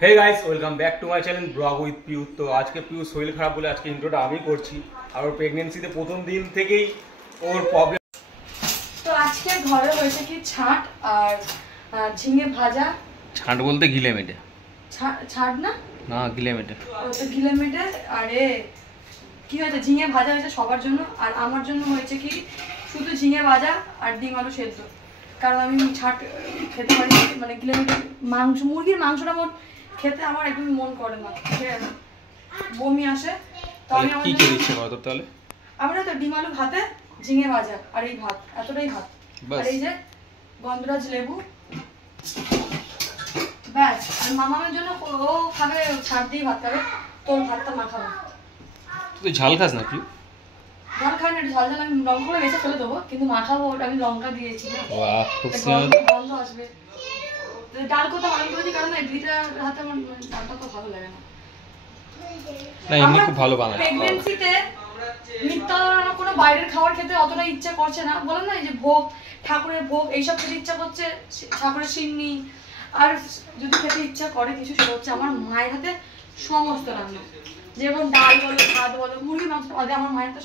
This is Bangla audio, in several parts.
Hey guys welcome back to my channel blog with Piu. তো আজকে পিউ শরীর খারাপ বলে আজকে ইন্ট্রোটা আমি করছি। আর ওর প্রেগন্যান্সিতে প্রথম দিন থেকেই ওর প্রবলেম। তো আজকে ঘরে হয়েছে কি ছাট আর ঝিঙে ভাজা। ছাট বলতে গিলে মেটে, ছাট না না গিলে মেটে, ওটা গিলে মেটে। আরে কি হয়েছে, ঝিঙে ভাজা হয়েছে সবার জন্য, আর আমার জন্য হয়েছে কি শুধু ঝিঙে ভাজা আর ডিম আলু সেদ্ধ। কারণ আমি ছাট খেতে পারি, মানে গিলে মেটে মাংস, মুরগির মাংসটা মোট খেতে আমার একদম মন করে না, বমি আসে। তো আমি কি খেতে ইচ্ছে করে তোর? তাহলে আমরা তো ডিম আলু ভাতে ঝিঙে ভাজা আর এই ভাত, এতটাই ভাত। আর এই যে গন্ধরাজ লেবু, ব্যাস। আর মামামের জন্য ও খাবে ছাড় দিয়ে ভাত খাবে, তোর ভাতটা মাখাবো। তুই ঝাল খাস না? কি ঝাল খাই না, ঝাল ঝাল আমি লঙ্কা করে বেঁচে ফেলে দেবো, কিন্তু মাখাবো ওটা আমি লঙ্কা দিয়েছি না, গন্ধ আসবে। ডাল কোথাও অনেক করেছি, কারণ দিদিটার হাতে আমার ডালটা তো ভালো লাগে না। এমনি খুব ভালো বানায়। প্রেগন্যান্সিতে মিথ্যা কোনো বাইরের খাবার খেতে অতটা ইচ্ছা করছে না, বলেন না এই যে ভোগ, ঠাকুরের ভোগ এইসব খেতে ইচ্ছা করছে, ঠাকুরের সিন্নি। আর যদি খেতে ইচ্ছা করে কিছু, সেটা হচ্ছে আমার মায়ের হাতে সমস্ত রান্না, যেমন ডাল বলো, ভাত বলো, মুরগি মাংস। আগে আমার মায়ের তো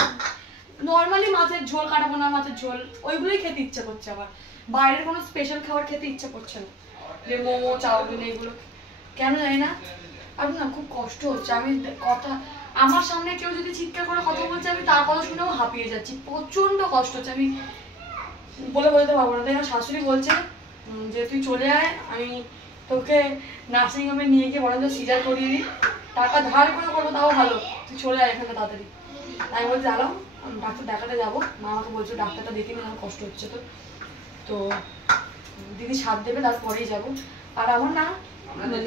নর্মালি মাছের ঝোল, কাটাপোনা মাছের ঝোল, ওইগুলোই খেতে ইচ্ছা করছে। আমার বাইরের কোনো স্পেশাল খাবার খেতে ইচ্ছা করছে না, যে মোমো, চাউমিন, এগুলো কেন জানি না। আর না খুব কষ্ট হচ্ছে, আমি কথা, আমার সামনে কেউ যদি চিৎকার করে কথা বলছে, আমি তার কথা শুনেও হাঁপিয়ে যাচ্ছি, প্রচন্ড কষ্ট হচ্ছে, আমি বলে বলতে পারবো না। তাই আমার শাশুড়ি বলছে যে তুই চলে আয়, আমি তোকে নার্সিং হোমে নিয়ে গিয়ে বরঞ্চ সিজার করিয়ে দিই, টাকা ধার করে করবো তাও ভালো, তুই চলে আয় এখানে তাড়াতাড়ি। আমি বলছি দাঁড়াও, আমি ডাক্তার দেখাতে যাবো। মা আমাকে বলছো ডাক্তারটা দেখে নিয়ে, আমার কষ্ট হচ্ছে। তো দিদি সাথ দেবে, তারপরেই যাবো। আর আমার না মানে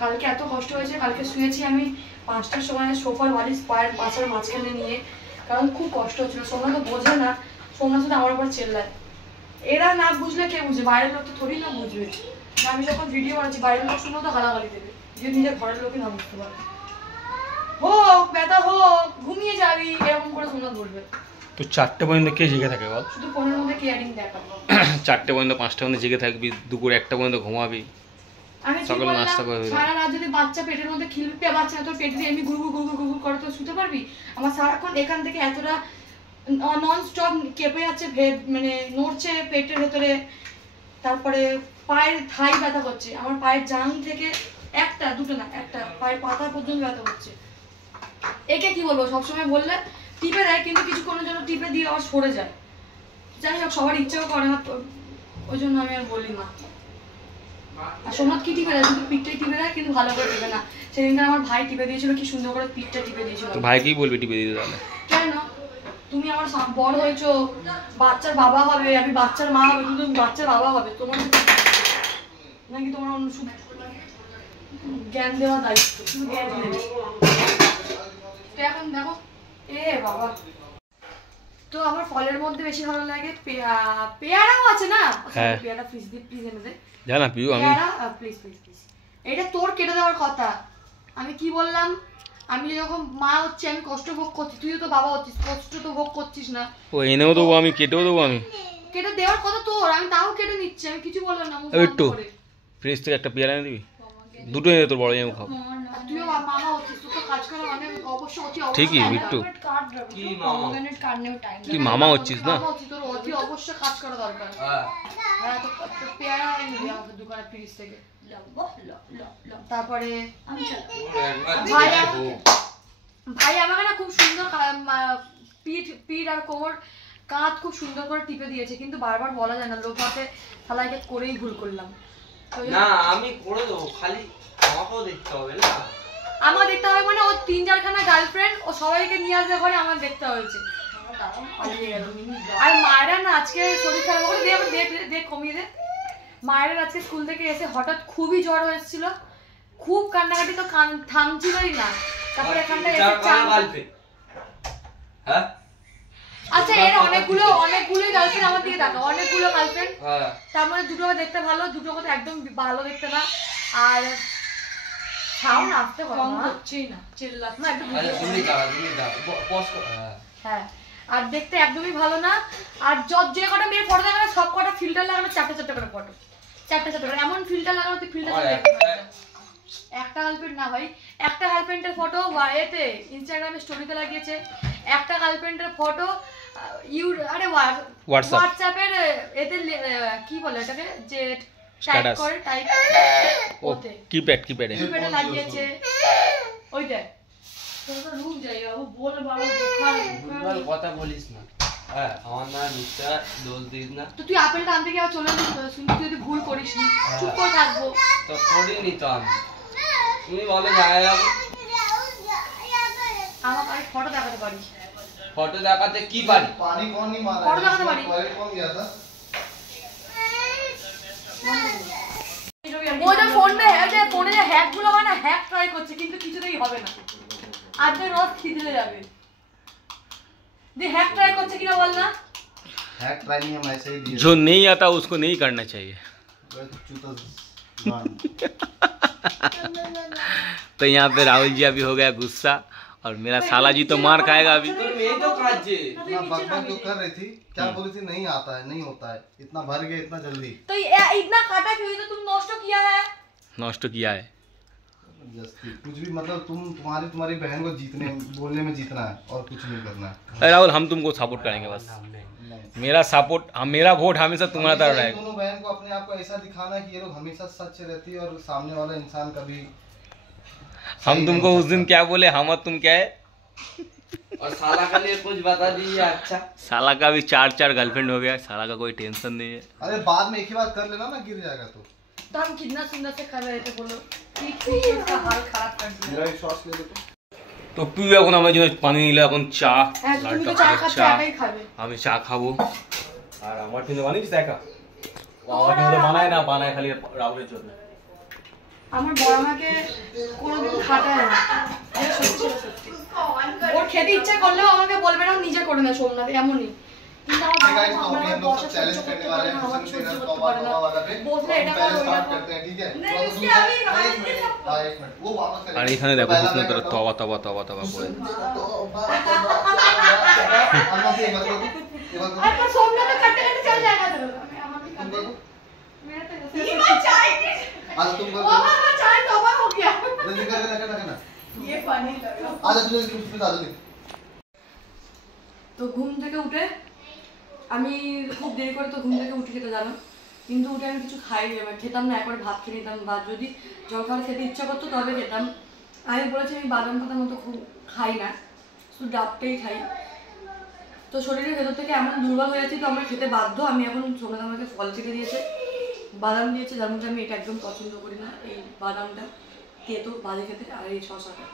কালকে এত কষ্ট হয়েছে, কালকে শুয়েছি আমি 5টার সময় সোফার বালিশ পায়ের পাশার মাঝখানে নিয়ে, কারণ খুব কষ্ট হচ্ছিল। সোমনা তো বোঝে না, সোমনা শুধু আমার উপর চেল্লায়। এরা না বুঝলে কে বুঝে, বাইরের লোক তো থোড়ি না বুঝবে। আমি যখন ভিডিও বানাচ্ছি বাইরের লোক শুনেও তো গালাগালি দেবে, যে নিজের ঘরের লোকই না বুঝতে পারে। হোক ব্যথা হোক, ঘুমিয়ে যাবি, এরকম করে সোমনা বলবে। তো 4টে পর্যন্ত কে জেগে থাকে বল? শুধু ফোনের মধ্যে কে অ্যাডিং দেখাবো। 4টে পর্যন্ত 5টা পর্যন্ত জেগে থাকবি, দুপুর 1টা পর্যন্ত ঘুমাবি, সকালে নাস্তা করবি। সারা রাত যদি বাচ্চা পেটের মধ্যে খিলপে বাচ্চা, তোর পেট দিয়ে এমনি গুড়গুড় গুড়গুড় গুড়গুড় করে তো শুতে পারবি? আমার সারাক্ষণ এখান থেকে এতটা নন স্টপ কেঁপে যাচ্ছে, মানে নড়ছে পেটের ভেতরে। তারপরে পায়ের থাই ব্যথা করছে, আমার পায়ের জাং থেকে একটা দুটো না, একটা পায়ের পাতা পর্যন্ত ব্যথা হচ্ছে। একে কি বলবো, সবসময় বললে টিপে দেয়, কিন্তু কিছুক্ষণের জন্য টিপে দিয়ে আবার সরে যায়। যাই হোক, সবার ইচ্ছেও করে না, ওই জন্য আমি আর বলি না। আর সোমনাথ কি টিপে দেয়, শুধু পিঠটাই টিপে দেয়, কিন্তু ভালো করে টিপে না। সেদিনটা আমার ভাই টিপে দিয়েছিল, কি সুন্দর করে পিঠটা টিপে দিয়েছিল। ভাইকেই বলবি টিপে দিতে। তাহলে কেন, তুমি আমার বড় হয়েছো, বাচ্চার বাবা হবে, আমি বাচ্চার মা হবে, তুমি বাচ্চার বাবা হবে, তোমার নাকি তোমার অন্য জ্ঞান দেওয়া দায়িত্ব, শুধু জ্ঞান দেবে। এখন দেখো এ বাবা। তো আমার ফলের মধ্যে বেশি ভালো লাগে পেয়ারাও আছে না, পেয়ারা ফ্রিজ দিয়ে প্লিজ এনে দে। জানা পিউ, আমি প্লিজ প্লিজ প্লিজ, এটা তোর কেটে দেওয়ার কথা। আমি কি বললাম, আমি যখন মা হচ্ছে আমি কষ্ট ভোগ করছি, তুইও তো বাবা হচ্ছিস, কষ্ট তো ভোগ করছিস না? ও এনেও দেবো, আমি কেটেও দেবো, আমি কেটে দেওয়ার কথা তোর, আমি তাও কেটে নিচ্ছি, আমি কিছু বললাম না। একটু ফ্রিজ থেকে একটা পেয়ারা এনে দিবি, দুটো এনে তোর বড় আমি খাবো। তুইও মামা হচ্ছিস, তুই তো কাজ করা অনেক অবশ্য অতি অবশ্য। ঠিকই বিট্টু, কি মামা হচ্ছিস না, তোর অতি অবশ্য কাজ করা দরকার। হ্যাঁ, তো পেয়ারা এনে দিবি আমাদের দোকানে ফ্রিজ থেকে। তারপরে ভাই আমাকে না খুব সুন্দর পিঠ আর কোমর কাঁধ খুব সুন্দর করে টিপে দিয়েছে, কিন্তু বারবার বলা যায় না, লোক হাতে থালাইকে করেই ভুল করলাম। না আমি করে দেবো, খালি আমাকেও দেখতে হবে না। আমার দেখতে হবে মানে, ও 3-4খানা গার্লফ্রেন্ড, ও সবাইকে নিয়ে আসবে ঘরে, আমার দেখতে হয়েছে। আর মায়েরা না আজকে শরীর খারাপ করে দিয়ে কমিয়ে দে। মায়ের আজকে স্কুল থেকে এসে হঠাৎ খুবই জ্বর হয়েছিল, খুব কান্নাকাটি, তো থামছিলই না। তারপরে এখানটা এসে আচ্ছা, এর অনেকগুলোই গার্লফ্রেন্ড আমার দিকে দেখা, অনেকগুলো গার্লফ্রেন্ড, তার মধ্যে দুটো দেখতে ভালো, দুটো কথা একদম ভালো দেখতে না। আর সাউন্ড আসতে কম হচ্ছেই না, চিল্লাচ্ছে না, একটু হ্যাঁ। আর দেখতে একদমই ভালো না। আর যে কটা মেয়ে ফটো দেখানো, সব কটা ফিল্টার লাগানো, 4টে করে ফটো, 4টে করে এমন ফিল্টার লাগানো, তুই ফিল্টার দেখতে পারবি না। একটা গার্লফ্রেন্ড না ভাই, একটা গার্লফ্রেন্ডের ফটো এতে ইনস্টাগ্রামে স্টোরিতে লাগিয়েছে, একটা গার্লফ্রেন্ডের ফটো হোয়াটসঅ্যাপের এতে কি বলে এটাকে যে টাইপ করে টাইপ ওতে কিপ্যাডে লাগিয়েছে। ওইটা তোরা রুম যাই বাবু বল বাবা ভুলভাল কথা বলিস না। হ্যাঁ আমার না মিথ্যা দোষ দিস না। তো তুই আপেলটা আনতে গিয়ে চলে আসিস, শুনি তুই যদি ভুল করিস নি চুপ করে থাকবো। তো করিনি তো আমি, তুমি বলো যায় যাবো। আমার আর ফটো দেখাতে পারিস? ফটো দেখাতে কি পারি? पानी कौन नहीं मारा फोटो दिखाते पानी। टॉयलेट कौन गया था ও যে ফোনে যে হ্যাক গুলো হয় না, হ্যাক ট্রাই করছে কিন্তু কিছুতেই হবে না। আজকে রোজ খিদে যাবে যে হ্যাক ট্রাই করছে কিনা বল না। हैक ट्राई नहीं हम ऐसे ही दिए जो नहीं आता उसको नहीं करना चाहिए। तो यहाँ पे राहुल जी अभी हो गया गुस्सा और मेरा साला जी तो मार खाएगा अभी। তোর মেয়ে তো কাজে इतना बकबक जो कर रही थी, क्या बोली थी? नहीं आता है, नहीं होता है, इतना भर गया इतना जल्दी। तो इतना काटा क्यों? तो तुम नष्ट किया है। नष्ट किया है। जबरदस्ती कुछ भी मतलब तुम्हारी बहन को जीतने बोलने में जीतना है और कुछ नहीं करना है। अरे राहुल हम तुमको सपोर्ट करेंगे बस। मेरा सपोर्ट मेरा वोट हमेशा तुम्हारा तरफ हमेशा रहेगा। दोनों बहन को अपने आप को ऐसा दिखाना है कि ये लोग हमेशा सच रहती है और सामने वाला इंसान कभी हम तुमको उस दिन क्या बोले, हम और तुम क्या है? और साला के लिए कुछ बता दीजिए। अच्छा साला का भी 4 गर्लफ्रेंड हो गया, साला का कोई टेंशन नहीं है। अरे बाद में एक ही बार कर लेना ना, गिर जाएगा तो। तो हम कितना सुंदर से कर रहे थे बोलो, ठीक इसका हाल खराब कर दिया। मेरा एक श्वास ले लो তো পিউ এখন আমার জন্য পানি নিলে, এখন চা হ্যাঁ তুমি তো চা খাচ্ছ, একাই খাবে। আমি চা খাবো। আর আমার জন্য বানিয়েছিস একা? ও আমার জন্য বানায় না, বানায় খালি রাহুলের জন্য। আমার বড় মাকে কোনোদিন খাটায় না, এটা সত্যি সত্যি। ওর খেতে ইচ্ছা করলেও আমাকে বলবে না, নিজে করে না সোমনাথ, এমনই। কিন্তু আমার বাবা गाइस तो আমার अभी हम लोग বসে सब चैलेंज সহ্য करने করতে वाले পারে हैं না, আমার क्वेश्चन সহ্য ट्रेनर করতে तौबा পারে না। तौबा वाला पे বসলে हम এটা पहले করো, स्टार्ट ওটা करते हैं, ठीक है? नहीं, थोड़ा इसलिए दूसरा- अभी एक मिनट, हाँ, एक मिनट, वो वापस करेंगे। আর এখানে দেখো पहला প্রশ্ন मैं তোরা करता हूँ। তবা তবা তবা তবা বলে। अन्ना से एक बार करो, एक बार करो। আর पर सोमनाथ तो करते करते चल जाएगा तो तुम करो। मेरा तो ये चाय आज तुम ओ करो। बाबा चाय तौबा हो गया। जल्दी करना। ये पानी लगा। आज तुम आ जल्दी। তো ঘুম থেকে উঠে আমি খুব দেরি করে তো ঘুম থেকে উঠে খেতে জানো, কিন্তু উঠে আমি কিছু খাই খেতাম না, একবার ভাত খেয়ে নিতাম, বা যদি জল খাবার খেতে ইচ্ছা করতো তবে খেতাম। আমি বলেছি আমি বাদাম পাতার মতো খুব খাই না, শুধু ডাবটাই খাই। তো শরীরের ভেতর থেকে এমন দুর্বল হয়ে যাচ্ছি, তো আমরা খেতে বাধ্য। আমি এখন সোনাদ আমাকে ফল কেটে দিয়েছে, বাদাম দিয়েছে, যার মধ্যে আমি এটা একদম পছন্দ করি না, এই বাদামটা তেতো বাজে খেতে, আর এই শশাটা।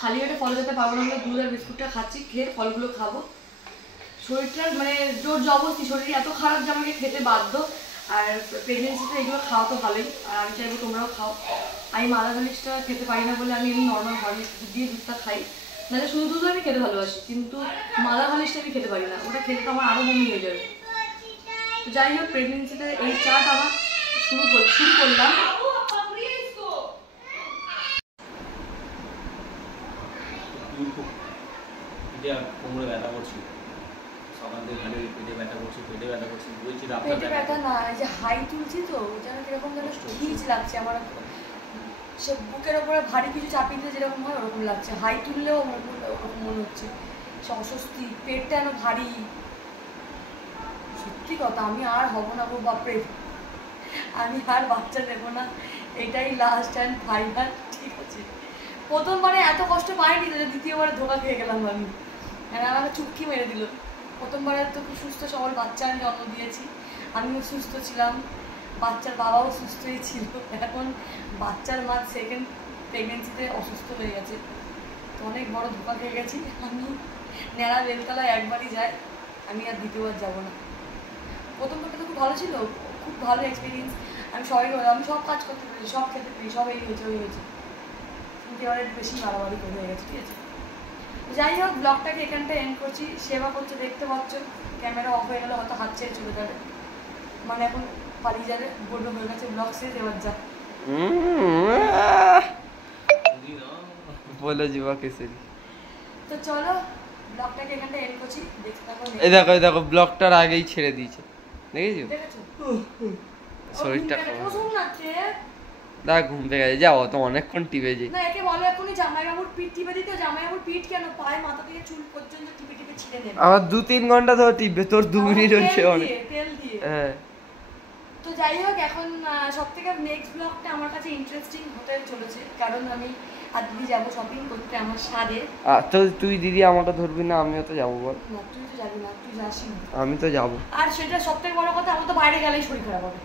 খালি পেটে ফল খেতে পারবো না, আমরা দুধ আর বিস্কুটটা খাচ্ছি, খেয়ে ফলগুলো খাবো। শরীরটার মানে জোর জবরদস্তি, শরীর এত খারাপ যে আমাকে খেতে বাধ্য। আর প্রেগনেন্সিতে এগুলো খাওয়া তো ভালোই, আর আমি চাইবো তোমরাও খাও। আমি মাদার হরলিক্সটা খেতে পারি না বলে আমি এমনি নর্মাল হরলিক্স দিয়ে দুধটা খাই, নাহলে শুধু দুধ আমি খেতে ভালোবাসি, কিন্তু মাদার হরলিক্সটা আমি খেতে পারি না, ওটা খেতে তো আমার আরও বমি হয়ে যাবে। তো যাই হোক, প্রেগনেন্সিতে এই চাটা আমার শুরু করলাম। কোমরে ব্যথা করছি, সকাল থেকে খালি পেটে ব্যথা করছি, বলছি পেটে ব্যথা না, এই যে হাই তুলছি তো যেন কিরকম যেন খিচ লাগছে আমার, সে বুকের ওপরে ভারী কিছু চাপিয়ে দিলে যেরকম হয় ওরকম লাগছে, হাই তুললেও ওরকম মনে হচ্ছে, সে অস্বস্তি, পেটটা যেন ভারী। সত্যি কথা, আমি আর হব না গো বাপরে, আমি আর বাচ্চা নেবো না, এটাই লাস্ট অ্যান্ড ফাইনাল, ঠিক আছে? প্রথমবারে এত কষ্ট পাইনি তো, দ্বিতীয়বারে ধোকা খেয়ে গেলাম আমি, আমাকে চুপকি মেরে দিল। প্রথমবারে তো খুব সুস্থ সবল বাচ্চা আমি জন্ম দিয়েছি, আমিও সুস্থ ছিলাম, বাচ্চার বাবাও সুস্থই ছিল। এখন বাচ্চার মা সেকেন্ড প্রেগনেন্সিতে অসুস্থ হয়ে গেছে, তো অনেক বড় ধোকা খেয়ে গেছি আমি। নেড়া বেলতলায় একবারই যায়, আমি আর দ্বিতীয়বার যাবো না। প্রথমবারটা তো খুব ভালো ছিল, খুব ভালো এক্সপিরিয়েন্স, আমি আমি সব কাজ করতে পেরেছি, সব খেতে পেরেছি, সব এই হয়েছে ওই হয়েছে, কিন্তু এবার একটু বেশি মারামারি করে হয়ে গেছে, ঠিক আছে? যাই হোক, ব্লগটাকে এখানটা এন্ড করছি। সেবা করছে দেখতে পাচ্ছ, ক্যামেরা অফ হয়ে গেলে হয়তো হাত ছেড়ে চলে যাবে, মানে এখন পালিয়ে যাবে, বলবে হয়ে গেছে ব্লগ শেষ, এবার যা বলে জীবা কেসরি। তো চলো ব্লগটাকে এখানটা এন্ড করছি, দেখতে থাকো। এই দেখো ব্লগটার আগেই ছেড়ে দিয়েছে, দেখেছো? দেখেছো শরীরটা বসুন না, দা ঘুম থেকে গেছে, যাও তো অনেকক্ষণ টিপে যে। না একে বলো এখনই জামাইবাবুর পিঠ টিপে দিতে, জামাইবাবুর পিঠ কেন পায়ে মাথা থেকে চুল পর্যন্ত টিপে টিপে ছিঁড়ে নেবে। আমার 2-3 ঘন্টা ধরে টিপবে, তোর 2 মিনিট হচ্ছে অনেক। তেল দিয়ে হ্যাঁ তো যাই হোক, এখন সব থেকে নেক্সট ব্লগটা আমার কাছে ইন্টারেস্টিং হতে চলেছে, কারণ আমি আর দিদি যাবো শপিং করতে আমার সাদে। তো তুই দিদি আমাকে ধরবি না, আমিও তো যাবো বল। না তুই তো যাবি না, তুই যাসি না। আমি তো যাবো। আর সেটা সব থেকে বড় কথা, আমার তো বাইরে গেলেই শরীর খারাপ হবে,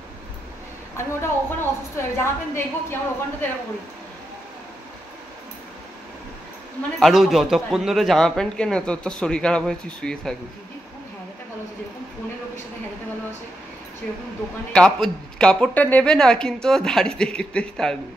আমি ওটা ওখানে অসুস্থ হয়ে যাবে। জামা প্যান্ট দেখবো কি আমার ওখানটাতে এরকম করি, মানে আর ও যতক্ষণ ধরে জামা প্যান্ট কেনে তোর শরীর খারাপ হয়ে তুই শুয়ে থাকবি। দিদি খুব হেঁড়াতে ভালোবাসে, যেরকম ফোনের লোকের সাথে হেঁড়াতে ভালোবাসে সেরকম দোকানে কাপড়টা নেবে না কিন্তু দাড়ি দেখতে থাকবে।